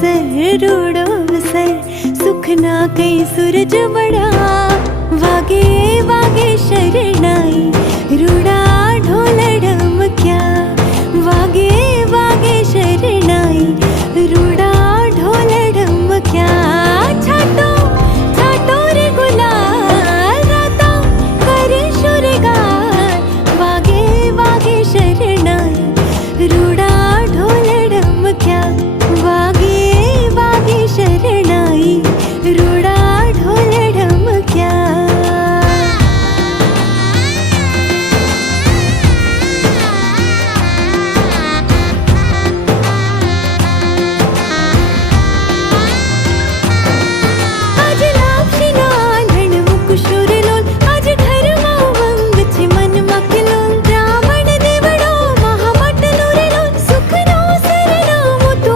अवसर रोड़ो अवसर सुख ना कई सूरज बड़ा वागे वागे शरणाई।